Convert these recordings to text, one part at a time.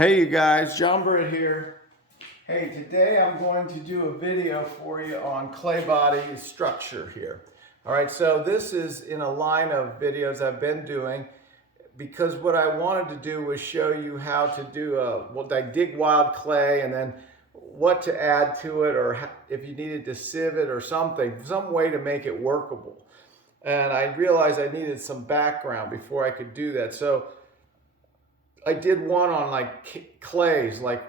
Hey you guys, Britt here. Hey, today I'm going to do a video for you on clay body structure here. All right, so this is in a line of videos I've been doing because what I wanted to do was show you how to do like dig wild clay and then what to add to it, or if you needed to sieve it or something, some way to make it workable. And I realized I needed some background before I could do that. So I did one on like clays, like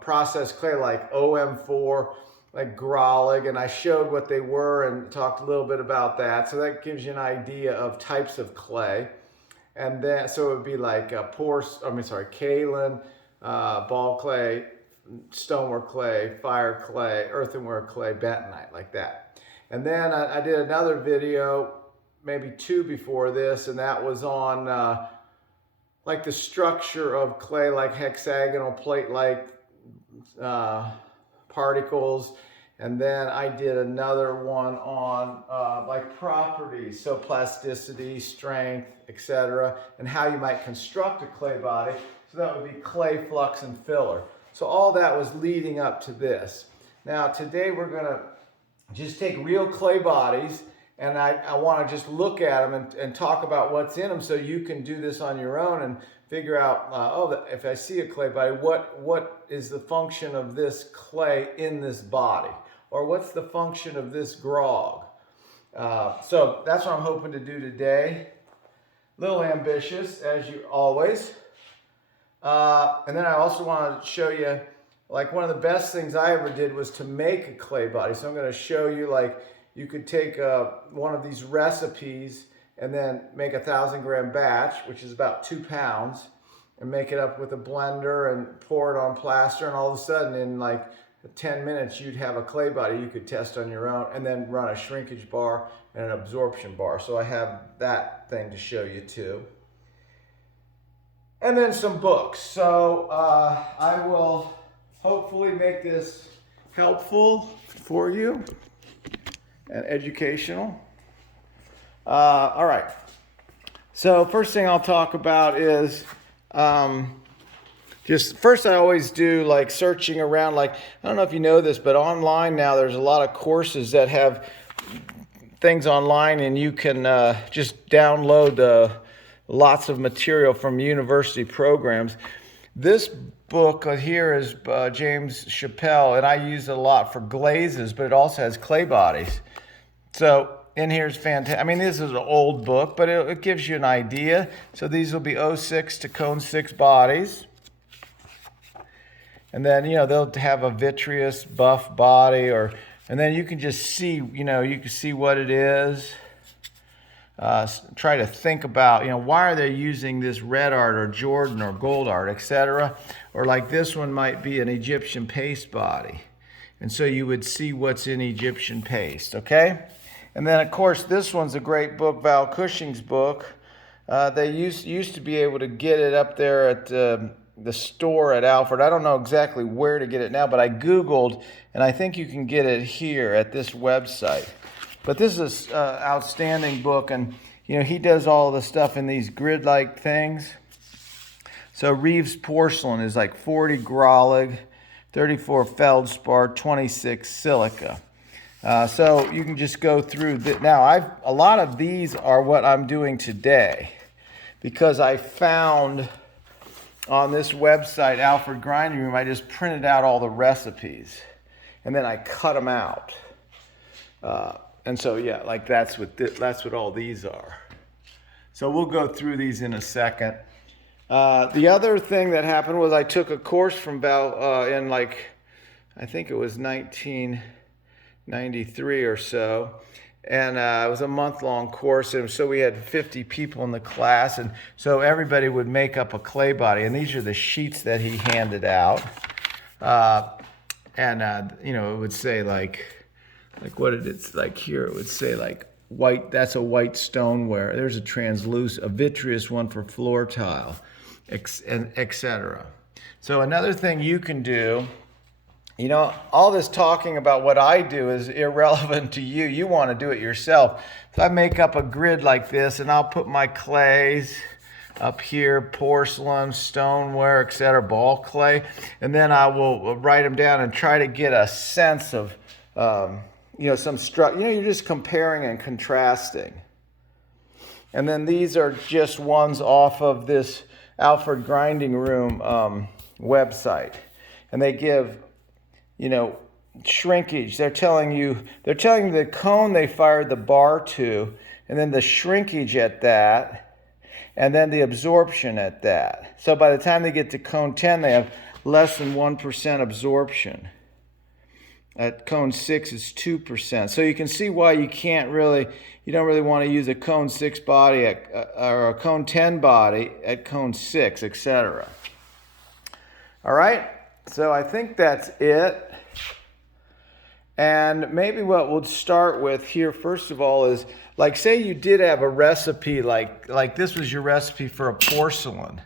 processed clay, like OM4, like Grolic, and I showed what they were and talked a little bit about that. So that gives you an idea of types of clay. And then, so it would be like kaolin, ball clay, stoneware clay, fire clay, earthenware clay, bentonite, like that. And then I did another video, maybe two before this, and that was on like the structure of clay, like hexagonal plate-like particles. And then I did another one on like properties, so plasticity, strength, etc., and how you might construct a clay body. So that would be clay, flux, and filler. So all that was leading up to this. Now today we're gonna just take real clay bodies, and I want to just look at them and talk about what's in them, so you can do this on your own and figure out, if I see a clay body, what is the function of this clay in this body? Or what's the function of this grog? So that's what I'm hoping to do today. A little ambitious, as you always. And then I also want to show you, like, one of the best things I ever did was to make a clay body. So I'm going to show you, like, you could take one of these recipes and then make a 1,000-gram batch, which is about 2 pounds, and make it up with a blender and pour it on plaster, and all of a sudden in like 10 minutes you'd have a clay body you could test on your own, and then run a shrinkage bar and an absorption bar. So I have that thing to show you too. And then some books. So I will hopefully make this helpful for you and educational. All right. So first thing I'll talk about is just first I always do like searching around. Like, I don't know if you know this, but online now there's a lot of courses that have things online, and you can just download lots of material from university programs. This book here is James Chappelle, and I use it a lot for glazes, but it also has clay bodies. So in here is fantastic. I mean, this is an old book, but it gives you an idea. So these will be 06 to cone 6 bodies. And then, you know, they'll have a vitreous buff body, and then you can just see, you know, you can see what it is. Try to think about, you know, why are they using this red art or Jordan or gold art, etc. Or like this one might be an Egyptian paste body. And so you would see what's in Egyptian paste, okay? And then, of course, this one's a great book, Val Cushing's book. They used to be able to get it up there at the store at Alfred. I don't know exactly where to get it now, but I Googled, and I think you can get it here at this website. But this is an outstanding book, and you know, he does all the stuff in these grid-like things. So Reeves porcelain is like 40 Grolic, 34 feldspar, 26 silica. So you can just go through now. A lot of these are what I'm doing today, because I found on this website, Alfred Grinding Room, I just printed out all the recipes and then I cut them out. And so yeah, like that's what all these are. So we'll go through these in a second. The other thing that happened was I took a course from Val in like, I think it was 1993 or so, and it was a month-long course, and so we had 50 people in the class, and so everybody would make up a clay body, and these are the sheets that he handed out. You know, it would say like what did it, like here it would say like white, that's a white stoneware, there's a vitreous one for floor tile, etc. So another thing you can do, you know, all this talking about what I do is irrelevant to you. You want to do it yourself. So I make up a grid like this, and I'll put my clays Up here, porcelain, stoneware, etc., ball clay. And then I will write them down and try to get a sense of, some structure. You're just comparing and contrasting. And then these are just ones off of this Alfred Grinding Room website. And they give, shrinkage. They're telling you the cone they fired the bar to, and then the shrinkage at that, and then the absorption at that. So by the time they get to cone 10, they have less than 1% absorption. At cone 6 is 2%. So you can see why you don't really want to use a cone 6 body or a cone 10 body at cone 6, etc. All right, so I think that's it. And maybe what we'll start with here, first of all, is like, say you did have a recipe, like this was your recipe for a porcelain.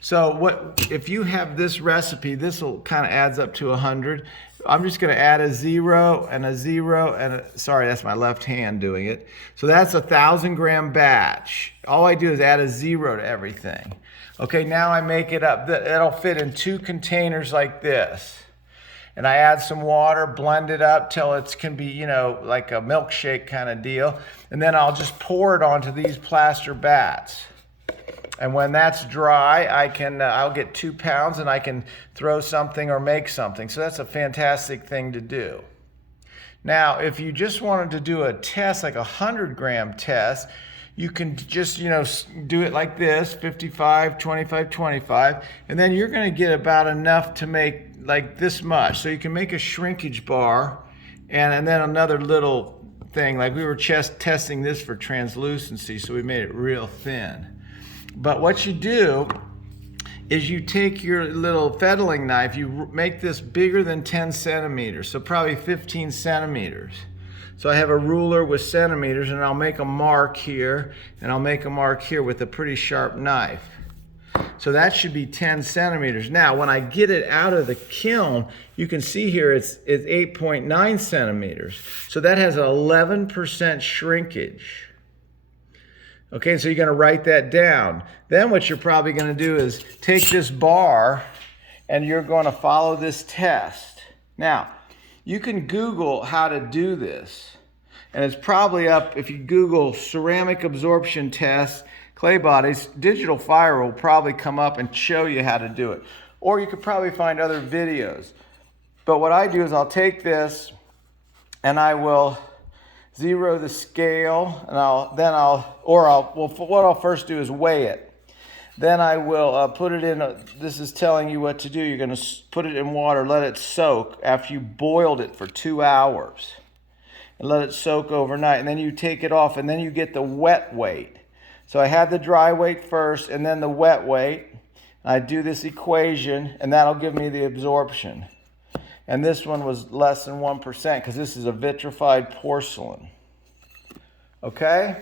So if you have this recipe, this will kind of adds up to 100. I'm just going to add a 0 and a 0 and sorry, that's my left hand doing it. So that's a 1,000-gram batch. All I do is add a 0 to everything. Okay, now I make it up. It'll fit in 2 containers like this. And I add some water, blend it up till it can be, like a milkshake kind of deal. And then I'll just pour it onto these plaster bats. And when that's dry, I'll get 2 pounds and I can throw something or make something. So that's a fantastic thing to do. Now, if you just wanted to do a test, like a 100-gram test, you can just, do it like this, 55, 25, 25, and then you're going to get about enough to make like this much. So you can make a shrinkage bar and then another little thing, like we were just testing this for translucency, so we made it real thin. But what you do is you take your little fettling knife, you make this bigger than 10 centimeters, so probably 15 centimeters. So I have a ruler with centimeters, and I'll make a mark here, and I'll make a mark here with a pretty sharp knife. So that should be 10 centimeters. Now, when I get it out of the kiln, you can see here it's 8.9 centimeters. So that has an 11% shrinkage. Okay, so you're going to write that down. Then what you're probably going to do is take this bar, and you're going to follow this test. Now, you can Google how to do this. And it's probably up, if you Google ceramic absorption test, clay bodies, Digital Fire will probably come up and show you how to do it. Or you could probably find other videos. But what I do is I'll take this and I will 0 the scale, and what I'll first do is weigh it. Then I will put it in, this is telling you what to do. You're going to put it in water, let it soak after you boiled it for 2 hours. And let it soak overnight. And then you take it off, and then you get the wet weight. So I have the dry weight first, and then the wet weight. I do this equation, and that'll give me the absorption. And this one was less than 1% because this is a vitrified porcelain. Okay?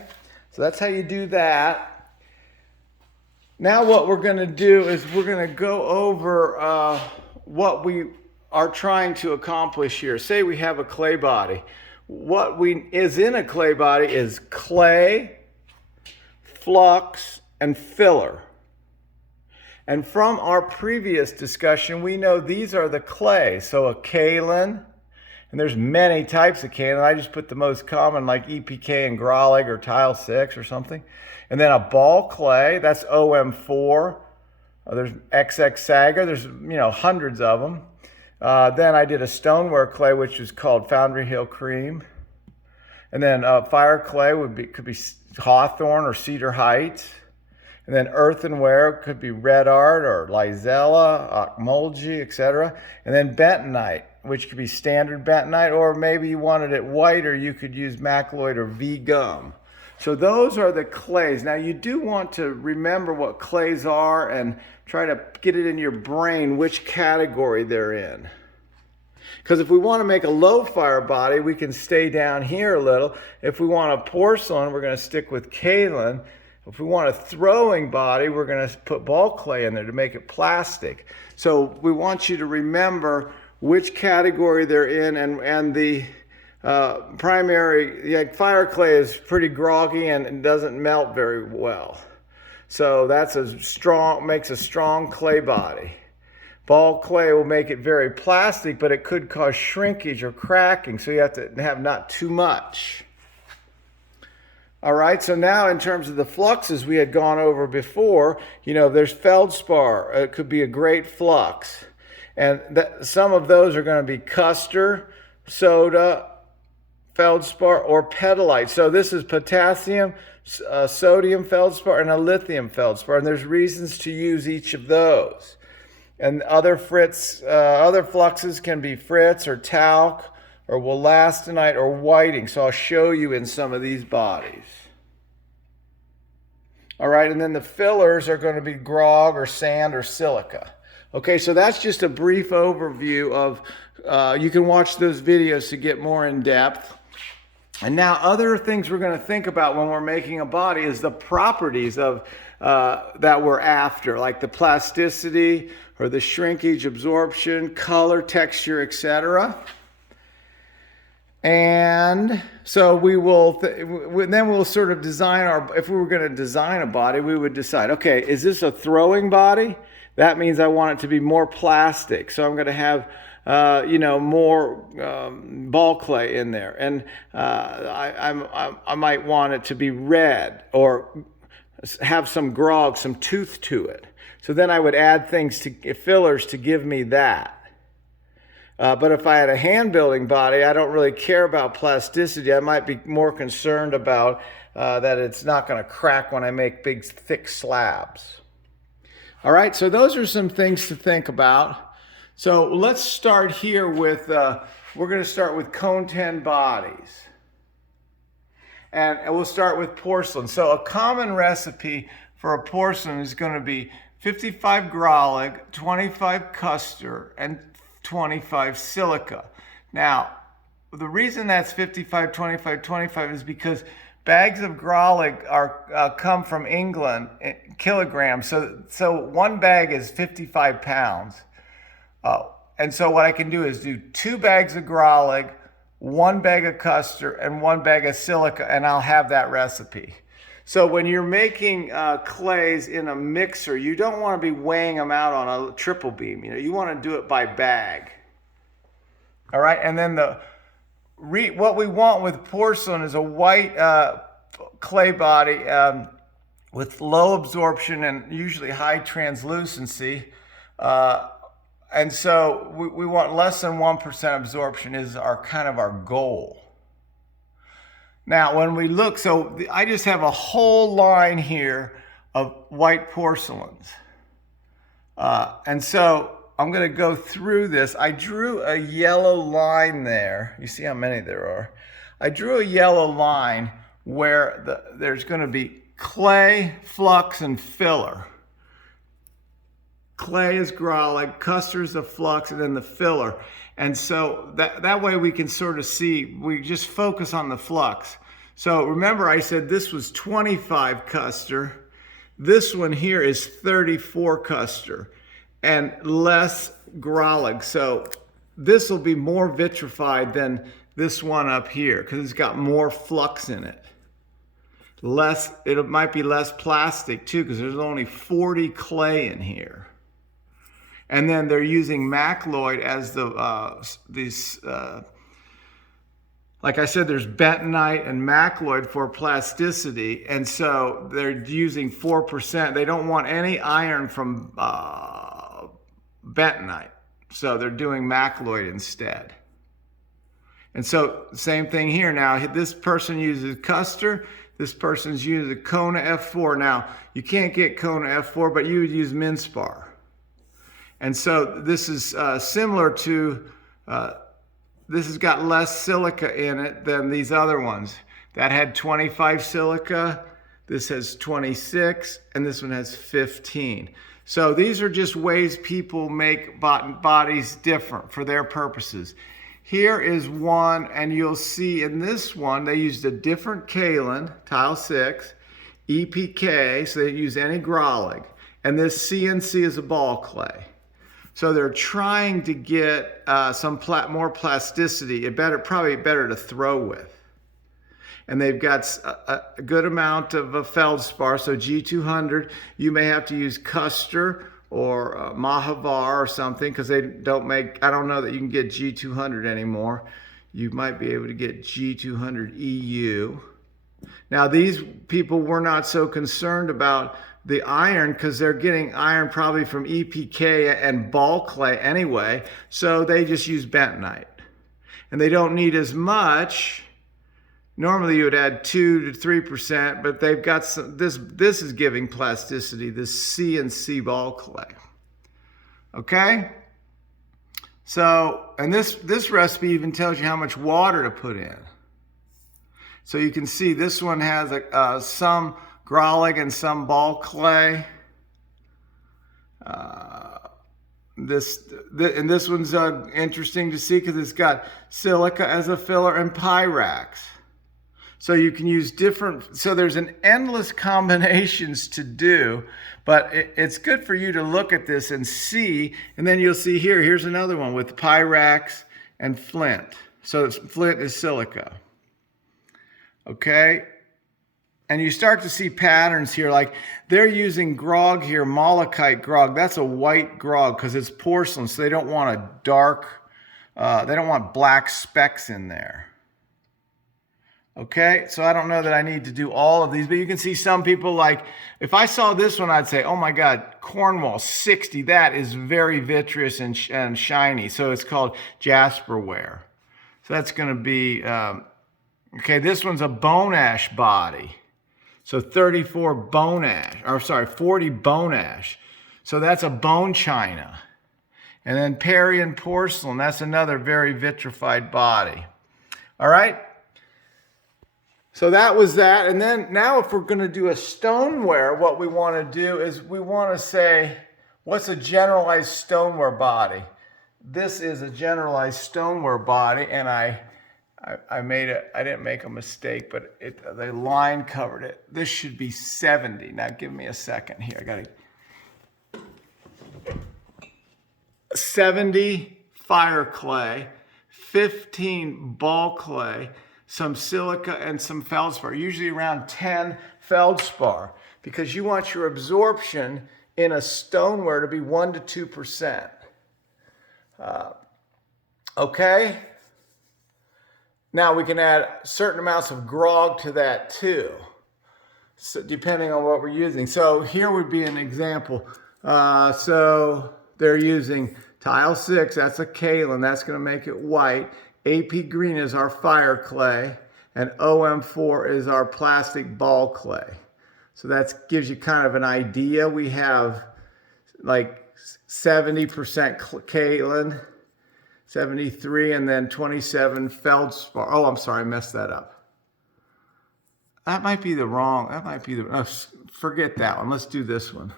So that's how you do that. Now what we're going to do is we're going to go over what we are trying to accomplish here. Say we have a clay body. What is in a clay body is clay, flux, and filler. And from our previous discussion, we know these are the clay. So a kaolin, and there's many types of kaolin. I just put the most common, like EPK and Graulig or Tile 6 or something. And then a ball clay, that's OM4. There's XX Sagar, there's hundreds of them. Then I did a stoneware clay, which is called Foundry Hill Cream. And then fire clay could be Hawthorne or Cedar Heights. And then earthenware could be Red Art or Lizella, Okmulgee, etc. And then bentonite, which could be standard bentonite, or maybe you wanted it whiter, you could use Macloid or V-gum. So those are the clays. Now you do want to remember what clays are and try to get it in your brain which category they're in. Because if we want to make a low fire body, we can stay down here a little. If we want a porcelain, we're going to stick with kaolin. If we want a throwing body, we're going to put ball clay in there to make it plastic. So we want you to remember which category they're in, and the primary, like fire clay is pretty groggy and doesn't melt very well. So that's makes a strong clay body. Ball clay will make it very plastic, but it could cause shrinkage or cracking, so you have to have not too much. All right, so now in terms of the fluxes we had gone over before, there's feldspar. It could be a great flux. And some of those are going to be Custer, soda, feldspar, or petalite. So this is potassium, sodium feldspar, and a lithium feldspar. And there's reasons to use each of those. And other fluxes can be Fritz or talc or wollastonite or whiting. So I'll show you in some of these bodies. All right, and then the fillers are going to be grog or sand or silica. Okay, so that's just a brief overview of, you can watch those videos to get more in depth. And now other things we're going to think about when we're making a body is the properties of that we're after, like the plasticity or the shrinkage, absorption, color, texture, etc. And so we will, then we'll sort of design if we were going to design a body, we would decide, okay, is this a throwing body? That means I want it to be more plastic. So I'm going to have, more ball clay in there. And I might want it to be red or have some grog, some tooth to it. So then I would add fillers to give me that. But if I had a hand building body, I don't really care about plasticity. I might be more concerned about that it's not going to crack when I make big, thick slabs. All right, so those are some things to think about. So let's start here with, we're going to start with cone 10 bodies. And we'll start with porcelain. So a common recipe for a porcelain is going to be 55 grolic, 25 Custer, and 25 silica. Now, the reason that's 55, 25, 25 is because bags of grolic come from England, kilograms. So one bag is 55 pounds. And so what I can do is do 2 bags of grolic, 1 bag of Custer, and 1 bag of silica, and I'll have that recipe. So when you're making clays in a mixer, you don't want to be weighing them out on a triple beam. You want to do it by bag. All right, and then what we want with porcelain is a white clay body with low absorption and usually high translucency. And so we want less than 1% absorption is our goal. Now, when we look, I just have a whole line here of white porcelains. And so I'm going to go through this. I drew a yellow line there. You see how many there are. I drew a yellow line where there's going to be clay, flux, and filler. Clay is grolic, Custer is the flux, and then the filler. And so that way we can sort of see, we just focus on the flux. So remember I said this was 25 Custer. This one here is 34 Custer and less grolic. So this will be more vitrified than this one up here because it's got more flux in it. It might be less plastic too because there's only 40 clay in here. And then they're using macloid as like I said, there's bentonite and macloid for plasticity. And so they're using 4%. They don't want any iron from bentonite. So they're doing macloid instead. And so same thing here. Now, this person uses Custer. This person's using Kona F4. Now, you can't get Kona F4, but you would use Minspar. And so this is similar to, this has got less silica in it than these other ones. That had 25 silica, this has 26, and this one has 15. So these are just ways people make bodies different for their purposes. Here is one, and you'll see in this one, they used a different kaolin, tile 6, EPK, so they didn't use any grolic, and this CNC is a ball clay. So they're trying to get some more plasticity. Probably better to throw with. and they've got a good amount of feldspar, so G200. You may have to use Custer or Mahavar or something, because they don't make, I don't know that you can get G200 anymore. You might be able to get G200 EU. Now these people were not so concerned about the iron, because they're getting iron probably from EPK and ball clay anyway, so they just use bentonite. And they don't need as much. Normally you would add 2 to 3%, but they've got some, this is giving plasticity, this C and C ball clay. Okay? So, and this recipe even tells you how much water to put in. So you can see this one has some grolic and some ball clay. This one's interesting to see because it's got silica as a filler and pyrax. So you can use different, so there's an endless combinations to do, but it's good for you to look at this and see, and then you'll see here's another one with pyrax and flint. So flint is silica. Okay? And you start to see patterns here, like they're using grog here, malachite grog. That's a white grog because it's porcelain, so they don't want a dark, they don't want black specks in there. Okay, so I don't know that I need to do all of these, but you can see some people, like, if I saw this one, I'd say, oh my God, Cornwall 60, that is very vitreous and shiny. So it's called Jasperware. So that's going to be, okay, this one's a bone ash body. So 34 bone ash, or sorry, 40 bone ash. So that's a bone china. And then Parian porcelain, that's another very vitrified body. All right. So that was that. And then now if we're going to do a stoneware, what we want to do is we want to say, what's a generalized stoneware body? This is a generalized stoneware body, and I didn't make a mistake, but the line covered it. This should be 70. Now give me a second here. I got to 70 fire clay, 15 ball clay, some silica and some feldspar, usually around 10 feldspar, because you want your absorption in a stoneware to be 1 to 2%. Okay? Now we can add certain amounts of grog to that too, so depending on what we're using. So here would be an example. So they're using tile 6, that's a kaolin, that's going to make it white. AP green is our fire clay, and OM4 is our plastic ball clay. So that gives you kind of an idea. We have like 70% kaolin, 73, and then 27 feldspar. Oh, I'm sorry, I messed that up. That might be the wrong, forget that one. Let's do this one.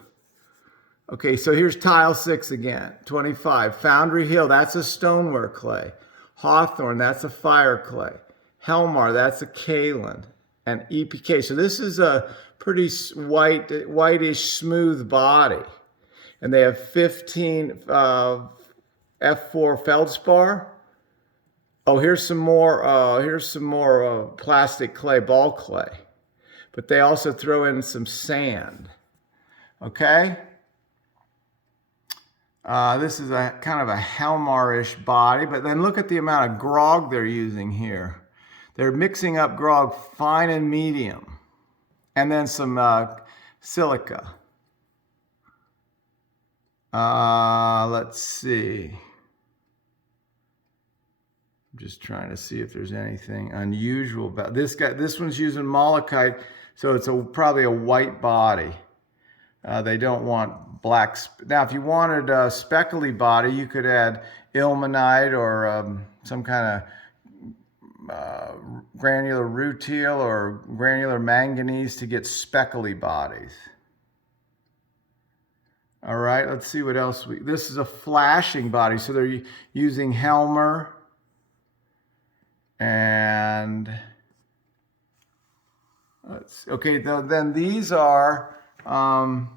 Okay, so here's tile 6 again, 25. Foundry Hill, that's a stoneware clay. Hawthorne, that's a fire clay. Helmar, that's a kaolin. And EPK. So this is a pretty whitish, smooth body. And they have 15 F4 feldspar. Oh, here's some more plastic clay, ball clay. But they also throw in some sand. Okay? This is a kind of a Helmar-ish body, but then look at the amount of grog they're using here. They're mixing up grog fine and medium, and then some silica. Let's see. I'm just trying to see if there's anything unusual about this guy. This one's using malachite, so it's probably a white body. They don't want black. Now, if you wanted a speckly body, you could add ilmenite or some kind of granular rutile or granular manganese to get speckly bodies. All right, let's see what else this is a flashing body, so they're using Helmer and okay. Then these are. I'll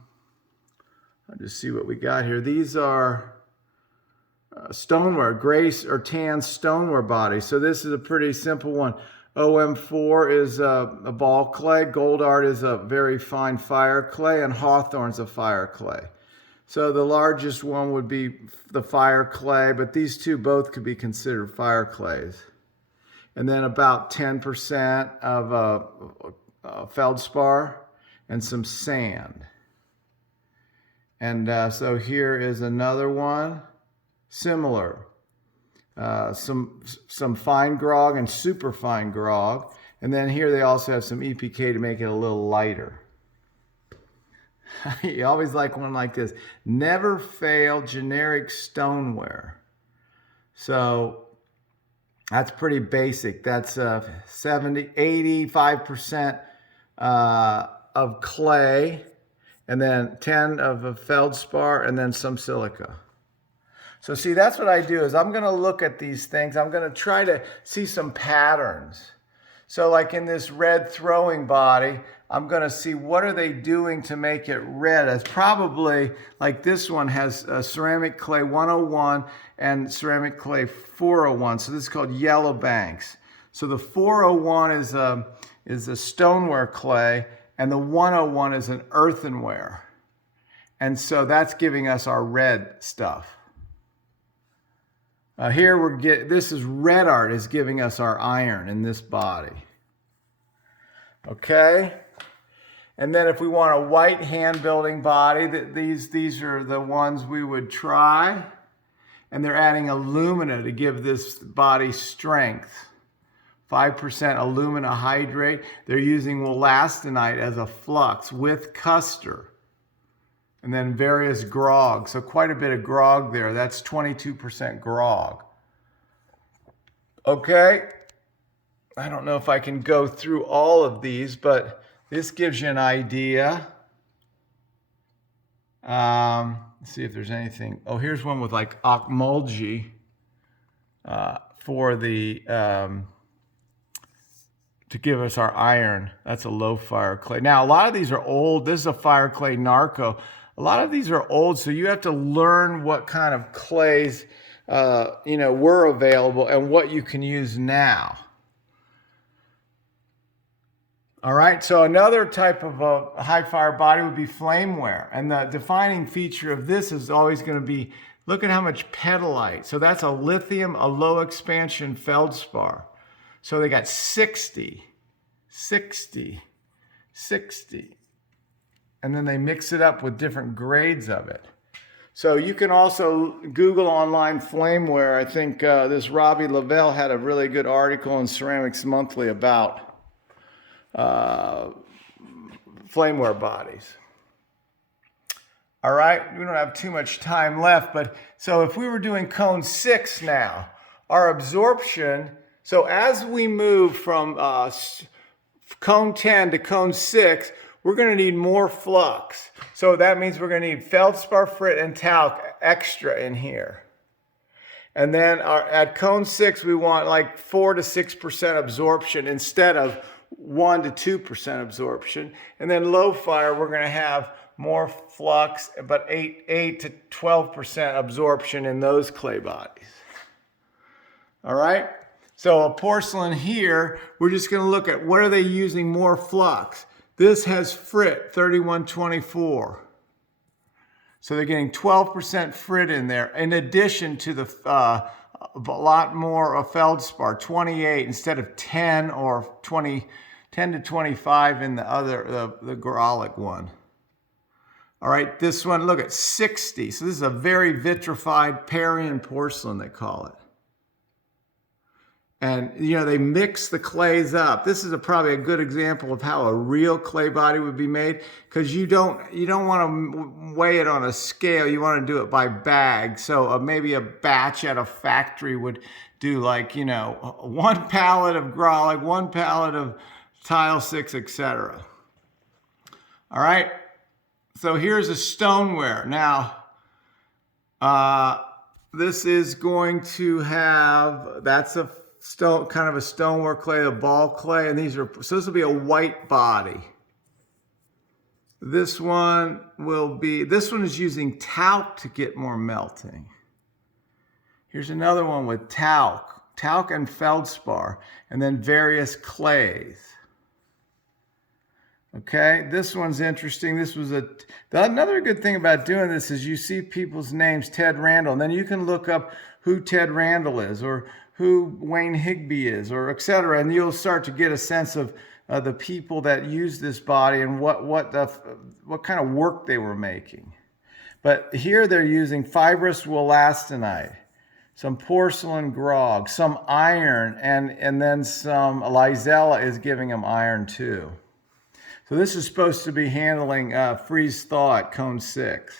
just see what we got here. These are stoneware, gray or tan stoneware body. So this is a pretty simple one. OM4 is a ball clay. Gold Art is a very fine fire clay, and Hawthorne's a fire clay. So the largest one would be the fire clay, but these two both could be considered fire clays. And then about 10% of feldspar and some sand. And so here is another one, similar. Some fine grog and super fine grog. And then here they also have some EPK to make it a little lighter. You always like one like this. Never fail generic stoneware. So that's pretty basic. That's 85% of clay, and then 10 of feldspar, and then some silica. So see, that's what I do is I'm going to look at these things. I'm going to try to see some patterns. So like in this red throwing body, I'm going to see what are they doing to make it red. It's probably like this one has ceramic clay 101 and ceramic clay 401. So this is called yellow banks. So the 401 is a stoneware clay, and the 101 is an earthenware. And so that's giving us our red stuff. Here this is red art is giving us our iron in this body. Okay? And then if we want a white hand building body, these are the ones we would try. And they're adding alumina to give this body strength. 5% alumina hydrate. They're using wollastonite as a flux with Custer. And then various grog. So quite a bit of grog there. That's 22% grog. Okay. I don't know if I can go through all of these, but this gives you an idea. Let's see if there's anything. Oh, here's one with like ocmulgee for the to give us our iron. That's a low fire clay. Now, a lot of these are old. This is a fire clay narco. A lot of these are old, so you have to learn what kind of clays were available and what you can use now. All right, so another type of a high fire body would be flameware. And the defining feature of this is always going to be, look at how much petalite. So that's a lithium, a low expansion feldspar. So they got 60. And then they mix it up with different grades of it. So you can also Google online flameware. I think this Robbie Lavelle had a really good article in Ceramics Monthly about flameware bodies. All right, we don't have too much time left, but so if we were doing cone 6 now, our absorption, so as we move from cone 10 to cone 6, we're going to need more flux. So that means we're going to need feldspar, frit, and talc extra in here. And then at cone 6, we want like 4 to 6% absorption instead of 1 to 2% absorption. And then low fire, we're going to have more flux, but 8 to 12% absorption in those clay bodies. All right? So a porcelain here, we're just going to look at what are they using more flux. This has frit, 3124. So they're getting 12% frit in there, in addition to the a lot more of feldspar, 28 instead of 10 or 10 to 25 in the other, the Goralic one. All right, this one, look at 60. So this is a very vitrified Parian porcelain, they call it. And, they mix the clays up. This is probably a good example of how a real clay body would be made, because you don't want to weigh it on a scale. You want to do it by bag. So maybe a batch at a factory would do like, 1 pallet of Grolic, 1 pallet of Tile 6, etc. All right. So here's a stoneware. Now, this is going to have, that's a kind of a stoneware clay, a ball clay, and so this will be a white body. This one is using talc to get more melting. Here's another one with talc. talc and feldspar, and then various clays. Okay, this one's interesting. This was another good thing about doing this is you see people's names, Ted Randall, and then you can look up who Ted Randall is or who Wayne Higby is, or etc. And you'll start to get a sense of the people that use this body and what kind of work they were making. But here they're using fibrous wollastonite, some porcelain grog, some iron, and then some Lizella is giving them iron too. So this is supposed to be handling freeze thaw at cone 6.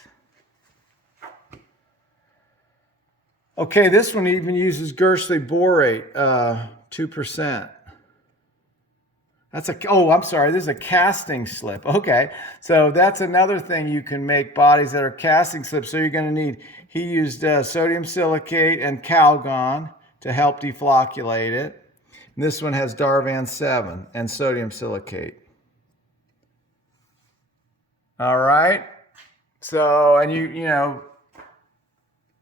Okay, this one even uses Gersley borate, 2%. I'm sorry, this is a casting slip. Okay, so that's another thing you can make bodies that are casting slips. So you're going to need, he used sodium silicate and Calgon to help deflocculate it. And this one has Darvan 7 and sodium silicate. All right, so, and you know,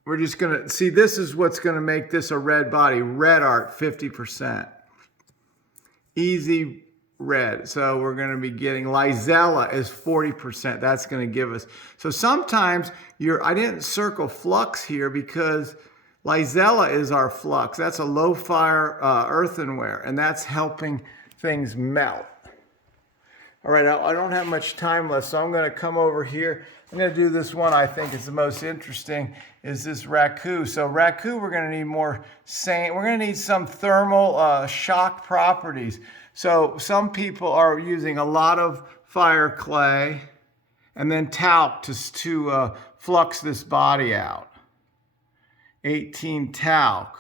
we're just going to see, this is what's going to make this a red body. Red art, 50%. Easy red. So we're going to be getting Lizella is 40%. That's going to give us. So sometimes I didn't circle flux here because Lizella is our flux. That's a low fire earthenware, and that's helping things melt. All right, I don't have much time left, so I'm going to come over here. I'm going to do this one I think is the most interesting, is this raku. So raku, we're going to need more sand. We're going to need some thermal shock properties. So some people are using a lot of fire clay and then talc to flux this body out. 18 talc.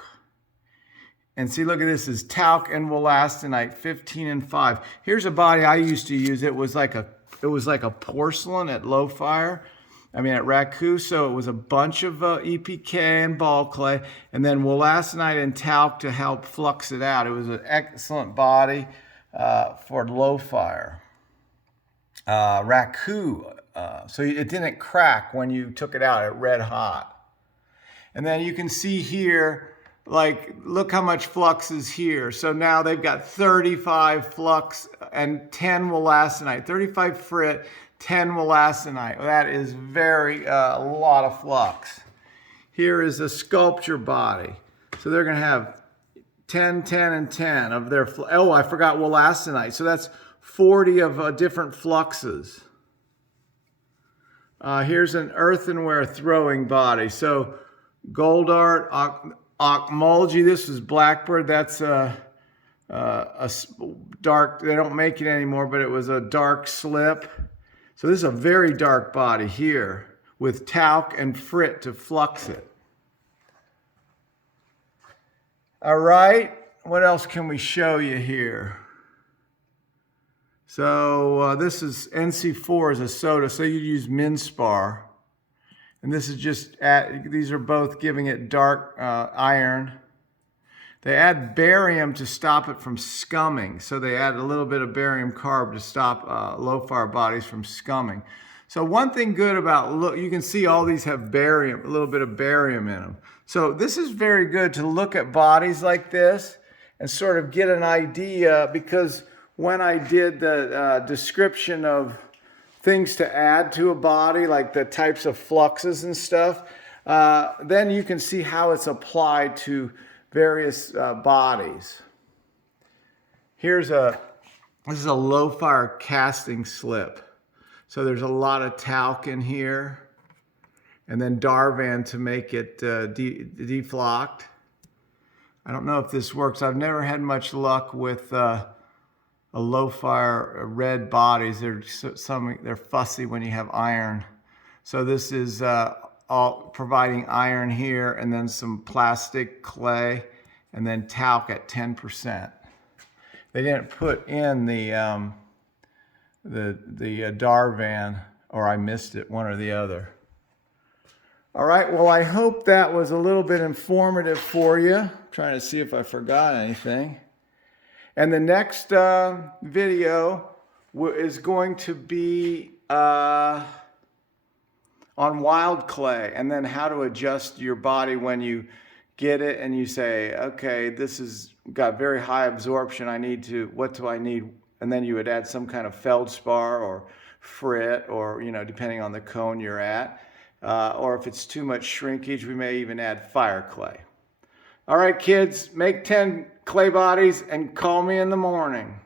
And see, look at this, is talc and wollastonite, 15 and 5. Here's a body I used to use. It was like a porcelain at low fire. I mean, at raku. So it was a bunch of EPK and ball clay, and then wollastonite and talc to help flux it out. It was an excellent body for low fire. Raku, so it didn't crack when you took it out at red hot. And then you can see here, like, look how much flux is here. So now they've got 35 flux and 10 wollastonite, 35 frit, 10 wollastonite. That is a lot of flux. Here is a sculpture body. So they're going to have 10, 10, and 10 of their, oh, I forgot wollastonite. So that's 40 of different fluxes. Here's an earthenware throwing body. So gold art, Ocmology, this is Blackbird. That's a dark, they don't make it anymore, but it was a dark slip. So this is a very dark body here with talc and frit to flux it. All right, what else can we show you here? So this is NC4 is a soda, so you'd use Minspar. And this is just, these are both giving it dark iron. They add barium to stop it from scumming. So they add a little bit of barium carb to stop low fire bodies from scumming. So one thing good about, look, you can see all these have barium, a little bit of barium in them. So this is very good to look at bodies like this and sort of get an idea, because when I did the description of things to add to a body, like the types of fluxes and stuff, then you can see how it's applied to various bodies. This is a low fire casting slip. So there's a lot of talc in here, and then Darvan to make it deflocked. I don't know if this works. I've never had much luck with a low fire red bodies. They're fussy when you have iron. So this is all providing iron here, and then some plastic clay, and then talc at 10%. They didn't put in the Darvan, or I missed it, one or the other. All right, well, I hope that was a little bit informative for you. I'm trying to see if I forgot anything. And the next video is going to be on wild clay, and then how to adjust your body when you get it and you say, okay, this has got very high absorption. What do I need? And then you would add some kind of feldspar or frit, or, depending on the cone you're at. Or if it's too much shrinkage, we may even add fire clay. All right, kids, make 10 clay bodies and call me in the morning.